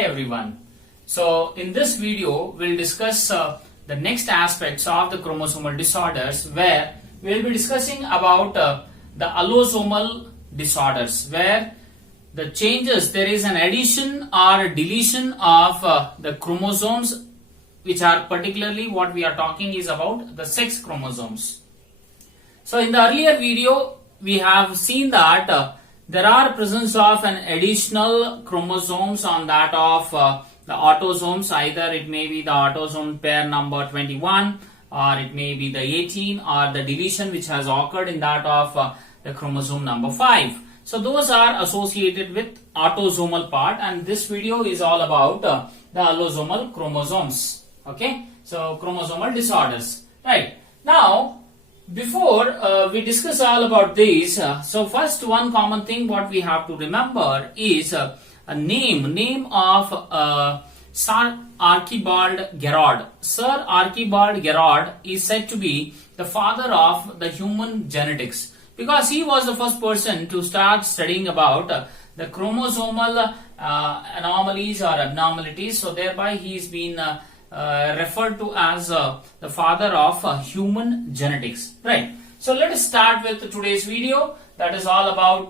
Hi everyone. So in this video we'll discuss the next aspects of the chromosomal disorders, where we'll be discussing about the allosomal disorders, where the changes, there is an addition or deletion of the chromosomes, which are particularly what we are talking is about the sex chromosomes. So in the earlier video we have seen that there are presence of an additional chromosomes on that of the autosomes. Either it may be the autosome pair number 21, or it may be the 18, or the deletion which has occurred in that of the chromosome number 5. So those are associated with autosomal part, and this video is all about the allosomal chromosomes. Okay, so chromosomal disorders. Right now, before we discuss all about these, so first one common thing what we have to remember is a name of Sir Archibald Gerard. Sir Archibald Gerard is said to be the father of the human genetics, because he was the first person to start studying about the chromosomal anomalies or abnormalities. So thereby he is been referred to as the father of human genetics. Right. So let us start with today's video, that is all about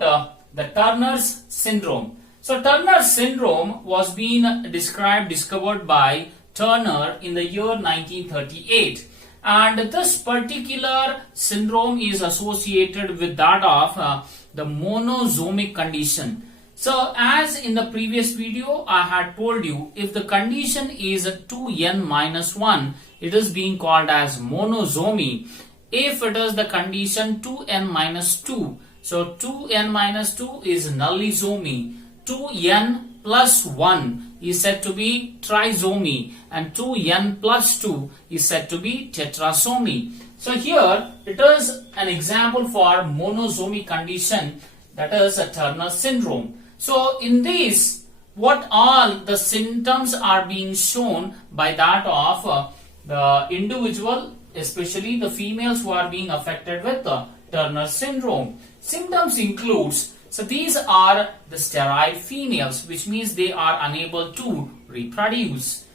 the Turner's syndrome. So Turner's syndrome was discovered by Turner in the year 1938, and this particular syndrome is associated with that of the monosomic condition. So as in the previous video I had told you, if the condition is 2n-1, it is being called as monosomy. If it is the condition 2n-2, so 2n-2 is nullisomy. 2n plus 1 is said to be trisomy, and 2n plus 2 is said to be tetrasomy. So here it is an example for monosomy condition, that is a Turner syndrome. So in this, what all the symptoms are being shown by that of the individual, especially the females who are being affected with Turner syndrome. Symptoms includes, so these are the sterile females, which means they are unable to reproduce.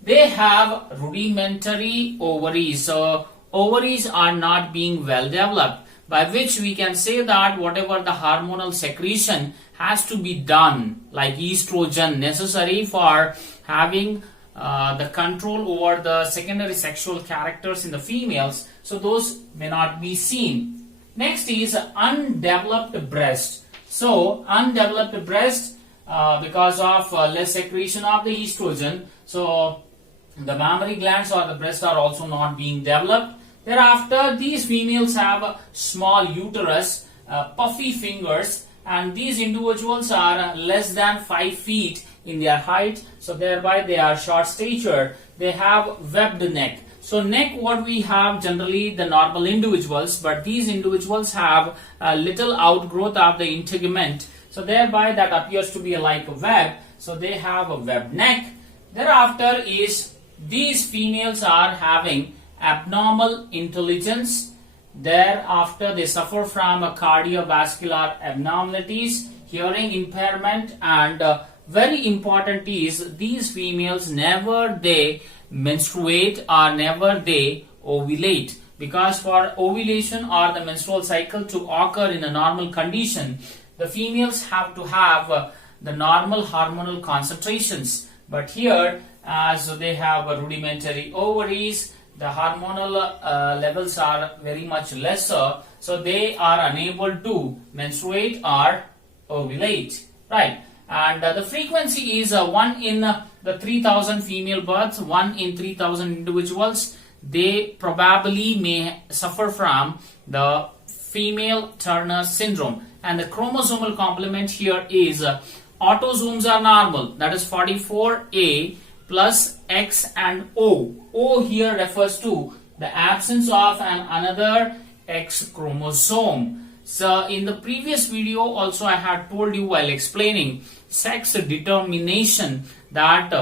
They have rudimentary ovaries, so ovaries are not being well developed, by which we can say that whatever the hormonal secretion has to be done, like estrogen necessary for having the control over the secondary sexual characters in the females, so those may not be seen. Next is undeveloped breast. So undeveloped breast, because of less secretion of the estrogen, so the mammary glands or the breast are also not being developed. Thereafter, these females have a small uterus, puffy fingers, and these individuals are less than 5 feet in their height, so thereby they are short stature. They have webbed neck. So neck, what we have generally the normal individuals, but these individuals have a little outgrowth of the integument, so thereby that appears to be like a web, so they have a webbed neck. Thereafter is these females are having abnormal intelligence. Thereafter they suffer from cardiovascular abnormalities, hearing impairment, and very important is these females never they menstruate or never they ovulate, because for ovulation or the menstrual cycle to occur in a normal condition, the females have to have the normal hormonal concentrations, but here as they have rudimentary ovaries, the hormonal levels are very much lesser, so they are unable to menstruate or ovulate, right? And the frequency is 1 in the 3,000 female births, 1 in 3,000 individuals. They probably may suffer from the female Turner syndrome. And the chromosomal complement here is autosomes are normal, that is 44A plus X and O. O here refers to the absence of another X chromosome. So in the previous video also I had told you while explaining sex determination that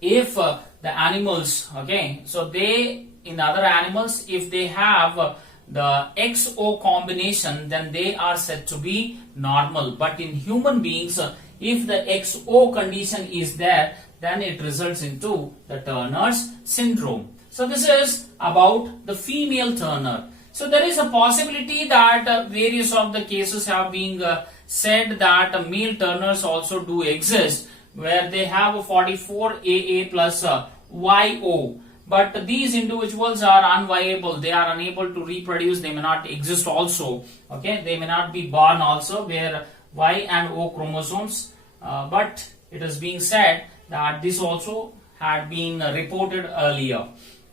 if the animals, okay, so they in other animals, if they have the XO combination, then they are said to be normal. But in human beings, if the XO condition is there, then it results into the Turner's syndrome. So this is about the female Turner. So there is a possibility that various of the cases have been said that male Turners also do exist, where they have a 44 AA plus YO. But these individuals are unviable. They are unable to reproduce. They may not exist also. Okay, they may not be born also, where Y and O chromosomes. But it is being said that this also had been reported earlier,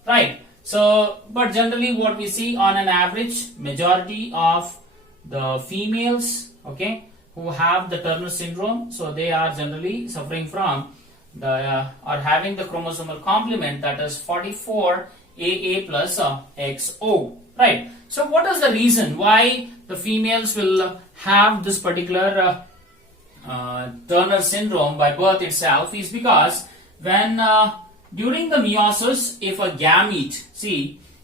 right? So, but generally what we see on an average, majority of the females, okay, who have the Turner syndrome, so they are generally suffering from the or having the chromosomal complement, that is 44 AA plus XO, right? So what is the reason why the females will have this particular Turner syndrome by birth itself? Is because when during the meiosis, if a gamete,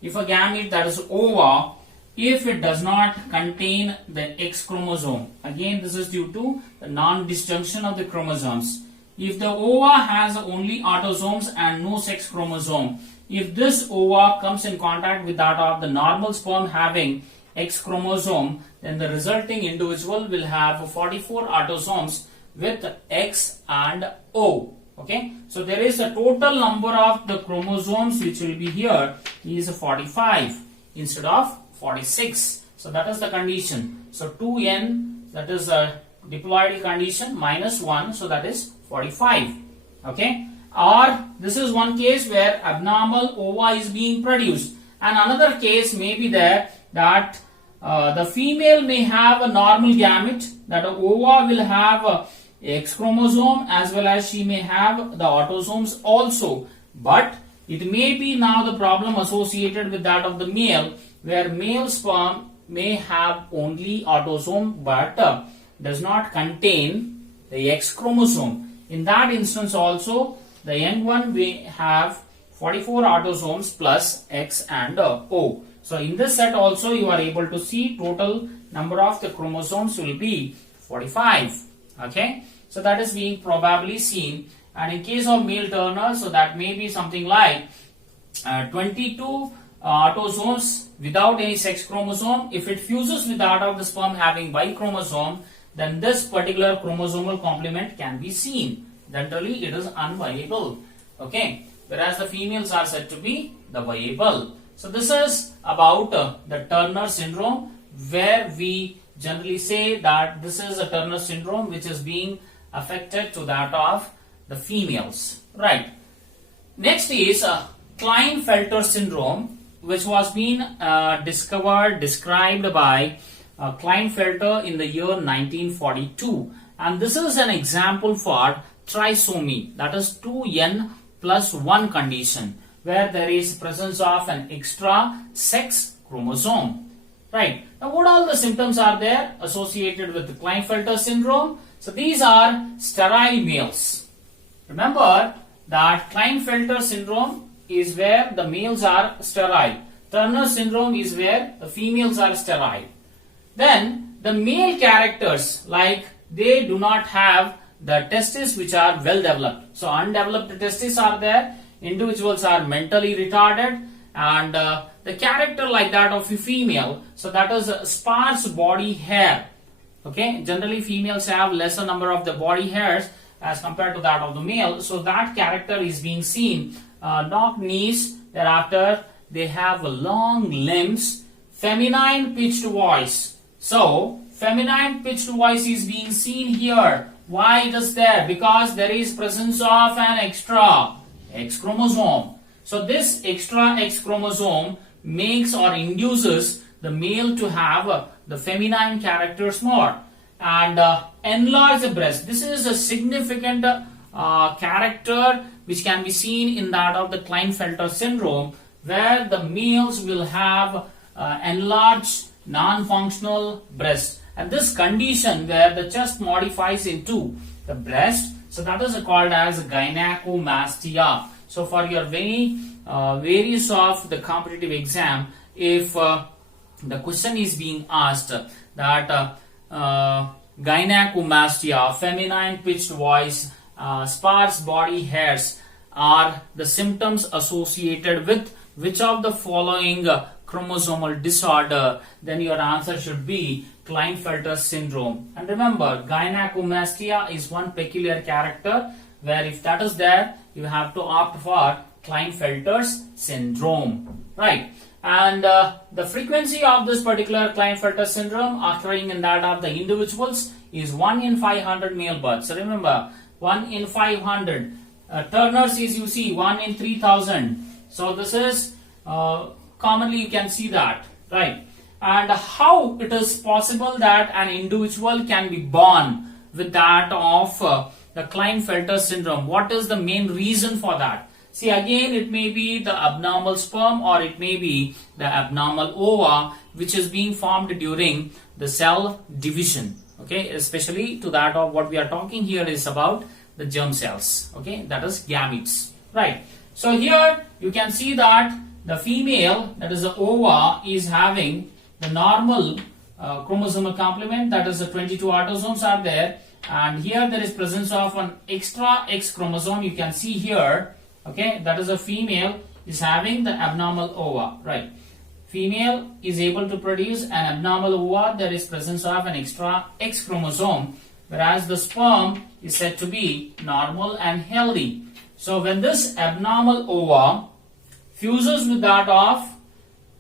if a gamete, that is ova, if it does not contain the X chromosome, again this is due to the non-disjunction of the chromosomes. If the ova has only autosomes and no sex chromosome, if this ova comes in contact with that of the normal sperm having X chromosome, then the resulting individual will have 44 autosomes with X and O. Okay, so there is a total number of the chromosomes which will be here is 45 instead of 46. So that is the condition. So 2n, that is a diploidy condition, minus 1, so that is 45. Okay, or this is one case where abnormal ova is being produced, and another case may be there that the female may have a normal gamete, that a ova will have a X chromosome as well as she may have the autosomes also, but it may be now the problem associated with that of the male, where male sperm may have only autosome but does not contain the X chromosome. In that instance also, the young one may have 44 autosomes plus X and O. So in this set also you are able to see total number of the chromosomes will be 45. Okay, so that is being probably seen, and in case of male Turner, so that may be something like 22 autosomes without any sex chromosome. If it fuses with that of the sperm having Y chromosome, then this particular chromosomal complement can be seen. Generally it is unviable. Okay, whereas the females are said to be the viable. So this is about the Turner syndrome, where we generally say that this is a Turner syndrome which is being affected to that of the females, right? Next is Klinefelter syndrome, which was being described by Klinefelter in the year 1942, and this is an example for trisomy, that is 2n plus 1 condition, where there is presence of an extra sex chromosome. Right. Now what all the symptoms are there associated with the Klinefelter syndrome? So these are sterile males. Remember that Klinefelter syndrome is where the males are sterile. Turner syndrome is where the females are sterile. Then the male characters, like they do not have the testes which are well developed. So undeveloped testes are there. Individuals are mentally retarded, and the character like that of a female, so that is a sparse body hair. Okay, generally females have lesser number of the body hairs as compared to that of the male, so that character is being seen. Knock knees, thereafter they have long limbs, feminine pitched voice. So feminine pitched voice is being seen here. Why it is there? Because there is presence of an extra X chromosome. So this extra X chromosome makes or induces the male to have the feminine characters more, and enlarge the breast. This is a significant character which can be seen in that of the Klinefelter syndrome, where the males will have enlarged non-functional breast, and this condition where the chest modifies into the breast, so that is called as gynecomastia. So for your various of the competitive exam, if the question is being asked that gynecomastia, feminine pitched voice, sparse body hairs are the symptoms associated with which of the following chromosomal disorder? Then your answer should be Klinefelter syndrome. And remember, gynecomastia is one peculiar character where if that is there, you have to opt for Klinefelter's syndrome, right? And the frequency of this particular Klinefelter syndrome occurring in that of the individuals is 1 in 500 male births. So remember, 1 in 500. Turner's is, you see, 1 in 3000. So this is commonly you can see that, right? And how it is possible that an individual can be born with that of the Klinefelter syndrome? What is the main reason for that? See, again, it may be the abnormal sperm or it may be the abnormal ova which is being formed during the cell division. Okay, especially to that of what we are talking here is about the germ cells. Okay, that is gametes. Right. So here you can see that the female, that is the ova, is having the normal chromosomal complement, that is the 22 autosomes are there, and here there is presence of an extra X chromosome. You can see here. Okay, that is a female is having the abnormal ova, right? Female is able to produce an abnormal ova. There is presence of an extra X chromosome, whereas the sperm is said to be normal and healthy. So when this abnormal ova fuses with that of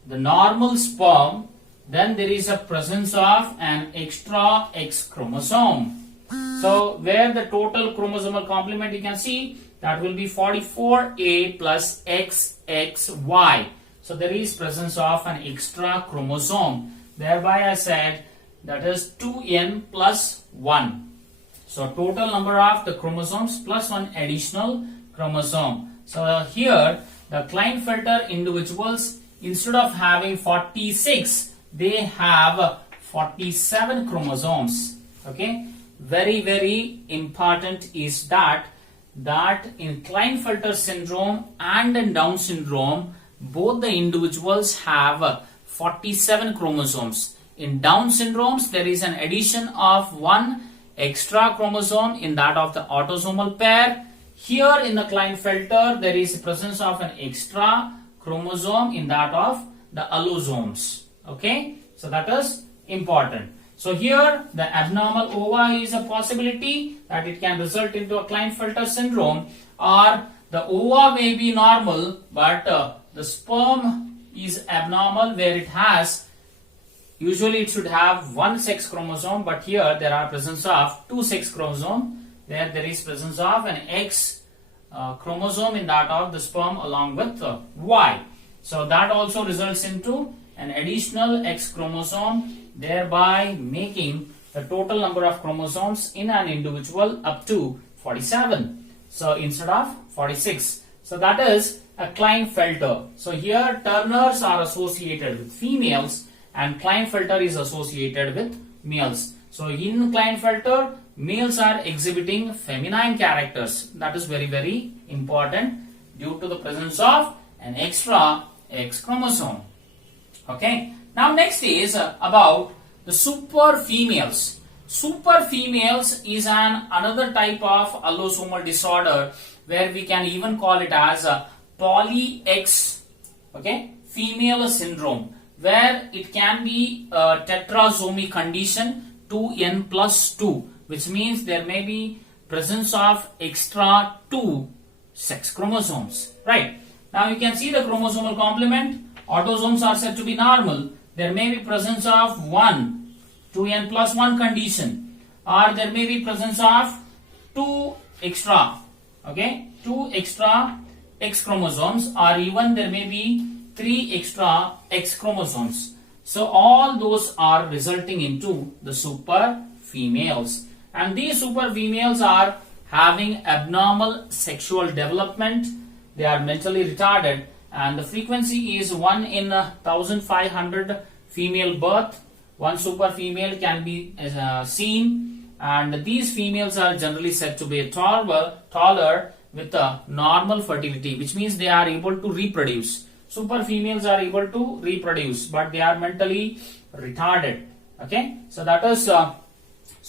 the normal sperm, then there is a presence of an extra X chromosome. So where the total chromosomal complement you can see, that will be 44A plus XXY. So there is presence of an extra chromosome. Thereby I said that is 2n plus 1. So total number of the chromosomes plus one additional chromosome. So here the Klinefelter individuals, instead of having 46, they have 47 chromosomes. Okay, very important is that in Klinefelter syndrome and in Down syndrome, both the individuals have 47 chromosomes. In Down syndromes, there is an addition of one extra chromosome in that of the autosomal pair. Here in the Klinefelter, there is presence of an extra chromosome in that of the allosomes. Okay, so that is important. So here the abnormal ova is a possibility that it can result into a Klinefelter syndrome, or the ova may be normal but the sperm is abnormal, where it has, usually it should have one sex chromosome, but here there are presence of two sex chromosome, where there is presence of an X chromosome in that of the sperm along with Y. So that also results into an additional X chromosome, thereby making the total number of chromosomes in an individual up to 47. So instead of 46. So that is a Klinefelter. So here Turners are associated with females and Klinefelter is associated with males. So in Klinefelter, males are exhibiting feminine characters. That is very important due to the presence of an extra X chromosome. Okay. Now next is about the super females. Super females is another type of allosomal disorder where we can even call it as a poly X, okay, female syndrome, where it can be a tetrasomy condition 2n plus 2, which means there may be presence of extra 2 sex chromosomes, right? Now you can see the chromosomal complement. Autosomes are said to be normal. There may be presence of 2n plus 1 condition, or there may be presence of 2 extra, okay, 2 extra X chromosomes, or even there may be 3 extra X chromosomes. So all those are resulting into the super females, and these super females are having abnormal sexual development. They are mentally retarded, and the frequency is 1 in 1500 female birth. One super female can be seen, and these females are generally said to be taller with a normal fertility, which means they are able to reproduce. Super females are able to reproduce, but they are mentally retarded. Okay, so that is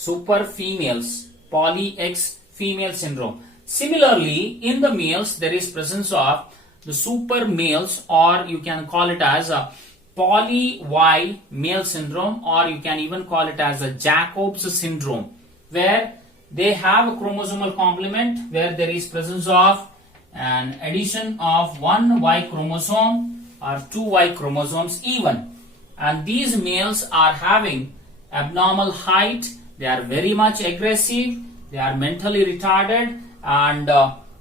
super females, poly X female syndrome. Similarly, in the males, there is presence of the super males, or you can call it as a poly Y male syndrome, or you can even call it as a Jacob's syndrome, where they have a chromosomal complement where there is presence of an addition of one Y chromosome or two Y chromosomes even. And these males are having abnormal height, they are very much aggressive, they are mentally retarded, and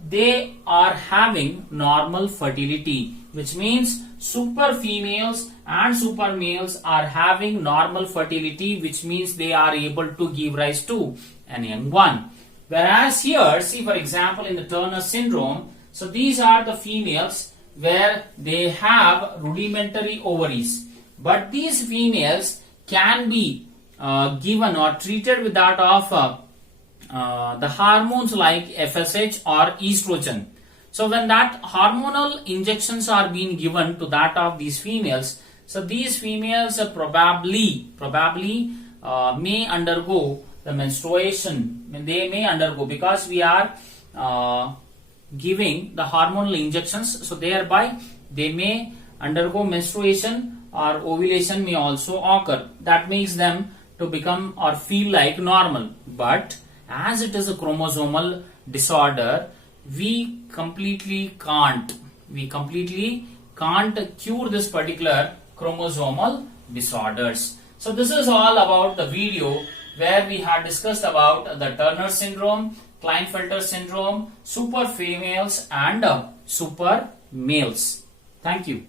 they are having normal fertility, which means super females and super males are having normal fertility, which means they are able to give rise to an young one. Whereas here, see for example in the Turner syndrome, so these are the females where they have rudimentary ovaries, but these females can be given or treated with that of the hormones like FSH or estrogen. So when that hormonal injections are being given to that of these females, so these females probably may undergo the menstruation. They may undergo, because we are giving the hormonal injections, so thereby they may undergo menstruation, or ovulation may also occur. That makes them to become or feel like normal. But as it is a chromosomal disorder, we completely can't cure this particular chromosomal disorders. So this is all about the video where we had discussed about the Turner syndrome, Klinefelter syndrome, super females and super males. Thank you.